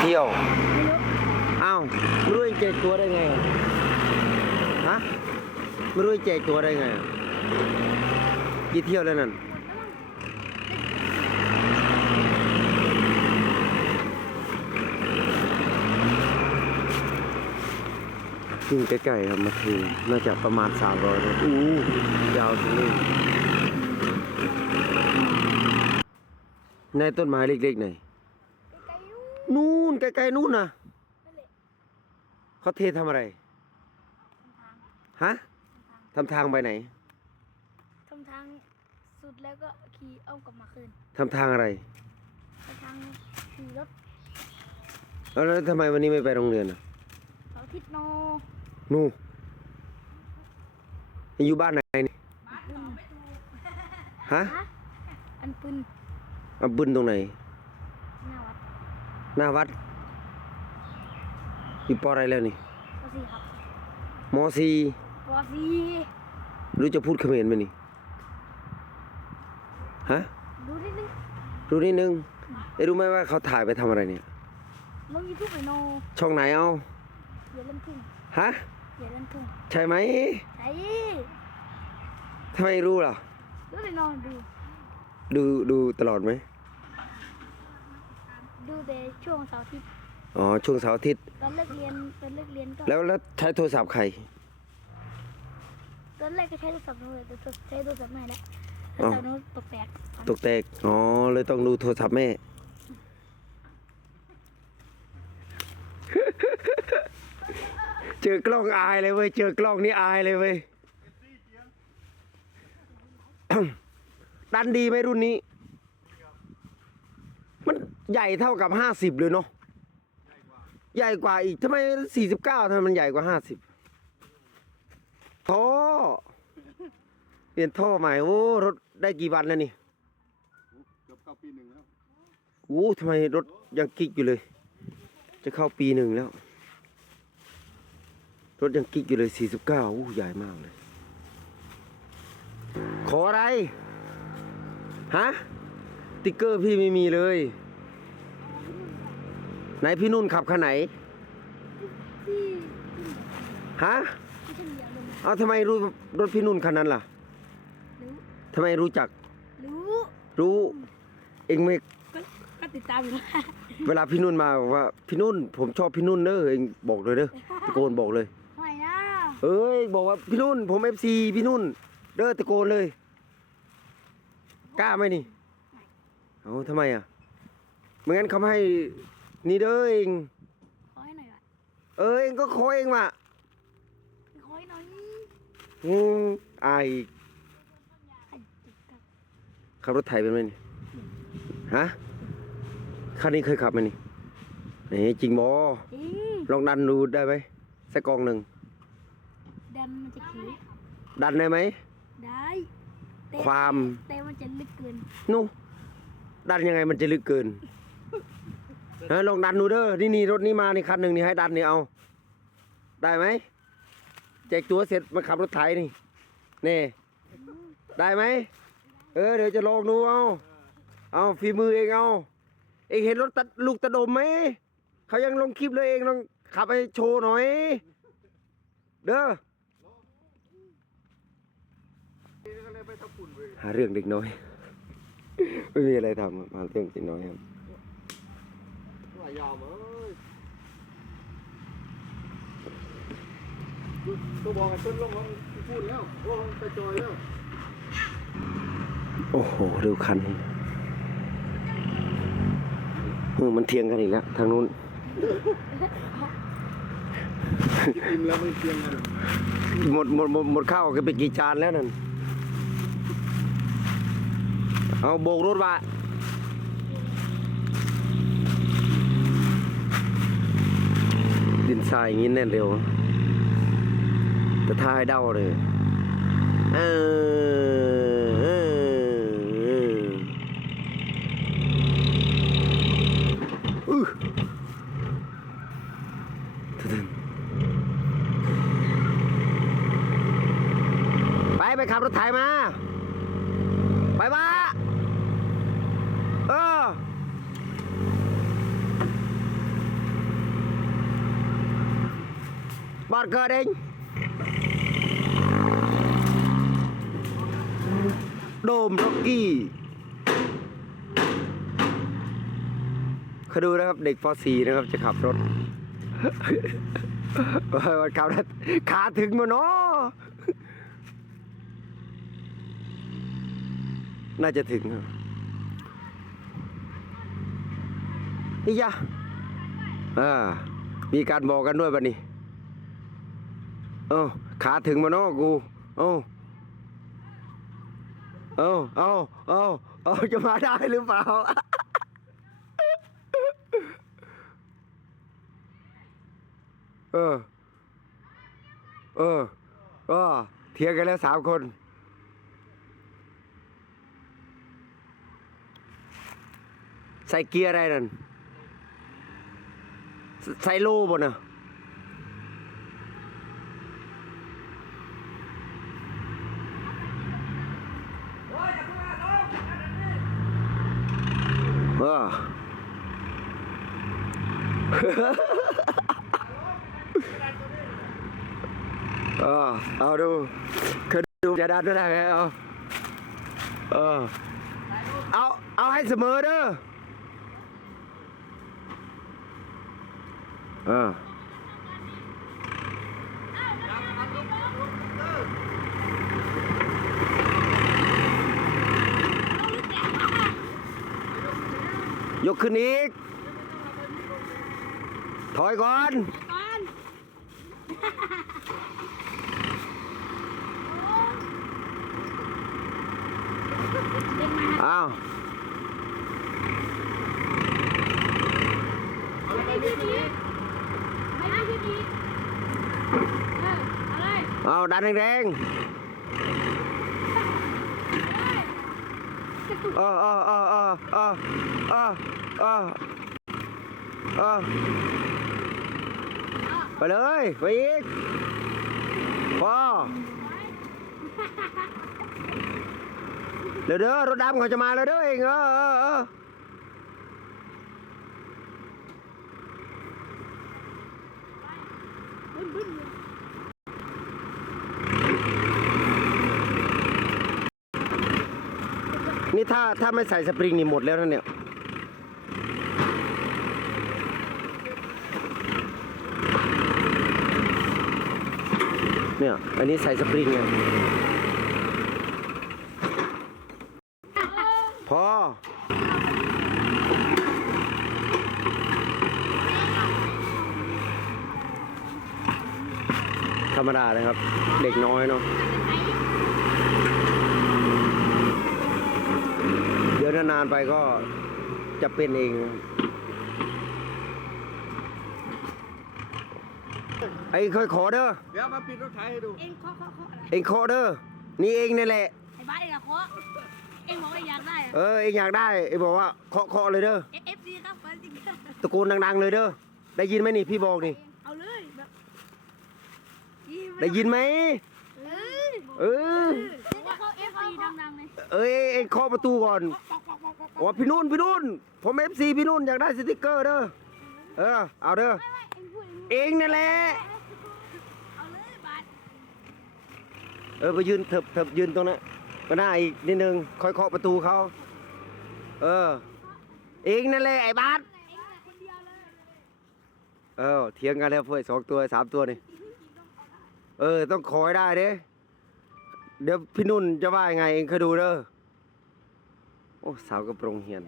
เที่ยวไม่รู้อ้าวไม่รู้ไอ้แจกตัวได้ไงอะฮะ ไม่รู้ไอ้แจกตัวได้ไงอะกี่เที่ยวแล้วนั่นขึ้นใกล้ๆครับมาถึงน่าจะประมาณ300เลยอู้ยาวถึงนี่ในต้นไม้เล็กๆไหนอยไกลๆ นู่นนู่นไกลๆนู่นนะนั่นแหละเขาเททำอะไรทางฮะทางทำทางไปไหนทำทางสุดแล้วก็ขี่อ้อมกลับมาคืนทำทางอะไรทำทางขี่รถแล้วแล้วทำไมวันนี้ไม่ไปโรงเรียนอะเสาร์อาทิตย์โนนู่นอยู่บ้านไหนนี่ปืนฮะฮะอันปืนอะบึนตรงไหนหน้าวัด หน้าวัดอยู่ปออะไรแล้วนี่ปสี่ครับมอซีปสี่รู้จะพูดเขมรไหมนี่ฮะดูนิดนึงรู้นิดนึงไอ้ยรู้ไหมว่าเขาถ่ายไปทำอะไรเนี่ยลงยูทูบไปโนช่องไหนเอาอย่าเล่นทุ่งฮะอย่าเล่นทุ่งใช่ไหมใช่ทำไมรู้ล่ะดูไปนอนดู ดูดูตลอดไหม ดูแต่ช่วงเสาร์อาทิตย์อ๋อช่วงเสาร์อาทิตย์ตอนเลิกเรียนตอนเลิกเรียนก็แล้วแล้วใช้โทรศัพท์ใครตอนแรกก็ใช้โทรศัพท์โน้ตเลยแต่ใช้โทรศัพท์ใหม่แล้วโทอ๋รอศัพท์โน้ตตกแตกตกแตกอ๋อเลยต้องดูโทรศัพท์แม่ เจอกล้องอายเลยเว้ยเจอกล้องนี่อายเลยเว้ยดันดีไหมรุ่นนี้มัน ใหญ่เท่ากับห้าสิบเลยเนาะใหญ่กว่าอีกทำไมสี่สิบเก้าทำไมมันใหญ่กว่าห้าสิบท่อเปลี่ยนท่อใหม่โอ้รถได้กี่วันแล้วนี่เกือบเข้าปีหนึ่งแล้วโอ้ทำไมรถยังกิ๊กอยู่เลย จะเข้าปีหนึ่งแล้ว รถยังกิ๊กอยู่เลยสี่สิบเก้าอู้ใหญ่มากเลย ขออะไรฮะติ๊กเกอร์พี่ไม่มีเลย ไหนพี่นุ่นขับคันไหนที่ฮะที่ฉันเดียวลงเอาทำไมรู้รถพี่นุ่นคันนั้นล่ะรู้ทำไมรู้จัก รู้รู้ เองไม่ก็ก็ติดตามอยู่นะเวลาพี่นุ่นมาบอกว่าพี่นุ่น ผมชอบพี่นุ่นเด้อเองบอกเลยเด้อตะโกนบอกเลยไม่นะเอ้ยบอกว่าพี่นุ่น ผมเอฟซีพี่นุ่น เด้อตะโกนเลย กล้าไหมนี่เอาทำไมอะไม่งั้นเขาไม่ให้ นี่เด้อเองขอให้หน่อยว่ะเออเองก็ขอเองว่ะขอให้หน่อยอืมอายอีกให้ติดตามขับรถไถเป็นไหมนี่ฮะคันนี้เคยขับไหมนี่นี่จริงบอจริงลองดันดูได้ไหมสักกองหนึ่งดันมันจะขี่ดันได้ไหม ได้แต่ความ แต่มันจะลึกเกิน นู่ดันยังไงมันจะลึกเกิน ฮะลองดันดูเด้อนี่นี่รถนี้มานี่คันหนึ่งนี่ให้ดันนี่เอา ได้ไหมแจกตัวเสร็จมาขับรถไถนี่นี่ ได้ไหมเออเดี๋ยวจะลองดูเอาเอาฝีมือเองเอาเองเห็นรถตัดลูกตะดมไหมเขายังลงคลิปเลยเองลองขับไปโชว์หน่อย เด้อเลยไปทับปุ่นไปหาเรื่องเด็กน้อย ไม่มีอะไรทำครับหาเรื่องเด็กน้อยครับ ว่ายาวเอ้ยตัวบอกไอ้ต้นลงเขาพูดแล้วว่ามันไปจอยแล้วโอ้โหดูคันนี้เออมันเทียงกันอีกแล้วทางนู้นอิ่มแล้วไม่เพียงกันหมดหมดหมดหมดข้าวกันไปกี่จานแล้วนั่นเอาโบกรถว่าดิน ทรายอย่างนี้แน่นเร็ว แต่ท้ายเดาเลยเออเอออื้อไปไปขับรถไถมา ไปมาเออ บ้านเกิดเองโดมร็อกกี้เขาดูนะครับ เด็กป .4 นะครับจะขับรถเออมันขับรถขาถึงมาเนาะน่าจะถึงครับนี่ยะอ่ามีการบอกกันด้วยบัดนี้ เอ้ขาถึงมาเนาะกูเอ้าเอ้าเอ้าเอ้าเอ้จะมาได้หรือเปล่าเออ เออเออเถียงกันแล้วสามคน ใส่เกียร์อะไรนั่น ใส่โล่บนน่ะเออ เออ เอาดูเคยดูจะดันไม่ได้ไงเอาเออเอาเอาให้เสมอเด้อเออายกขึ้นอีก ถอยก่อน อ้าวไม่ได้ที่ดีไม่ได้ที่ดีเอาดันแรงๆเออเออเออเออเออเออเออเออไปเลย ไปอีกพอ เดี๋ยวเด้อรถดำเขาจะมาแล้วเด้อเองเออนี่ถ้าถ้าไม่ใส่สปริงนี่หมดแล้วนะเนี่ยเนี่ย อันนี้ใส่สปริงไงพอ ธ รรมดาเลยครับ เด็กน้อยเนาะเดี๋ยวนานๆไปก็จะเป็นเองนะครับไอ้ค่อยขอเด้อ เดี๋ยวมาปิดรถไถให้ดู เองเคาะเคาะเคาะอะไรเองเคาะเด้อ นี่เองนี่แหละ ไอ้บ้าเองอะเคาะเองบอกว่าอยากได้อะเออเองอยากได้เองบอกว่าเคาะเคาะเลยเด้อ เอฟซีครับฟันจริงตะโกนดังๆเลยเด้อ ได้ยินไหมนี่พี่บอกนี่ เอาเลยแบบ ได้ยินไหมเออเอ็งเข้าเอฟซีดังๆเลยเอ้ยเองเคาะประตูก่อนว่าพี่นุ่นพี่นุ่นผมเอฟซีพี่นุ่นอยากได้สติกเกอร์เด้อเออเอาเด้อเองพูดเองนั่นแหละเอาเลยบาทเออไปยืนเถิบเถิบยืนตรงนั้นก็หน้าอีกนิดนึงคอยเคาะประตูเขาเออเองนั่นแหละไอ้บาสเองน่ะคนเดียวเลยเออเถียงกันแล้วเพื่อนสองตัวสามตัวนี่ เออ ต้องขอให้ได้เด้เดี๋ยวพี่นุ่นจะว่ายังไงเองเคยดูเด้อโอ้สาวกระโปรงเหียน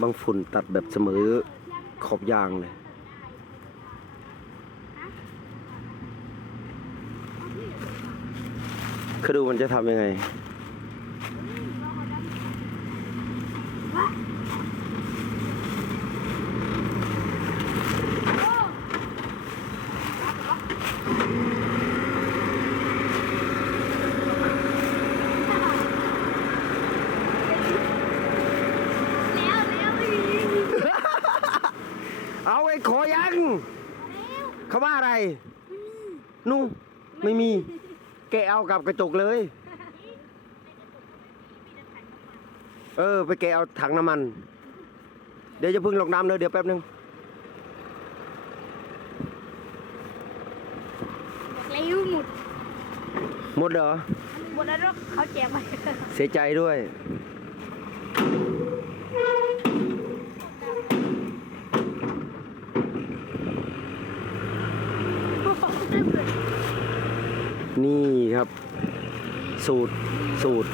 บางฝุ่นตัดแบบเสมอขอบยางเลยเคยดูมันจะทำยังไง อะไร นุ่งไม่มี แกเอากับกระจกเลย เออ ไปแกเอาถังน้ำมัน เดี๋ยวจะพึ่งลงน้ำเลยเดี๋ยวแป๊บนึงเลี้ยวหมด หมดเหรอ หมดแล้วเขาแจกไปเสียใจด้วย นี่ครับ สูตรสูตร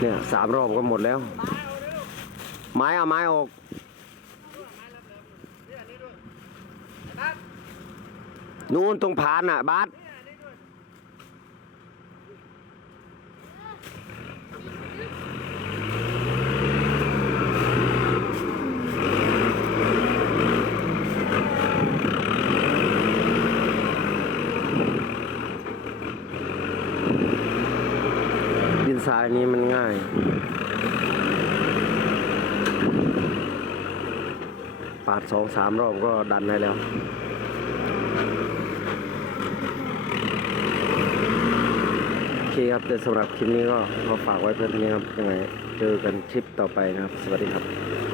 เนี่ยสามรอบก็หมดแล้ว ไม้เอาไม้ออกนู่นตรงผานอะบาสายนี้มันง่าย ปาดสองสามรอบก็ดันได้แล้วโอเคครับแต่สำหรับคลิปนี้ก็ขอฝากไว้เพื่อนนี้ครับยังไงเจอกันคลิปต่อไปนะครับ สวัสดีครับ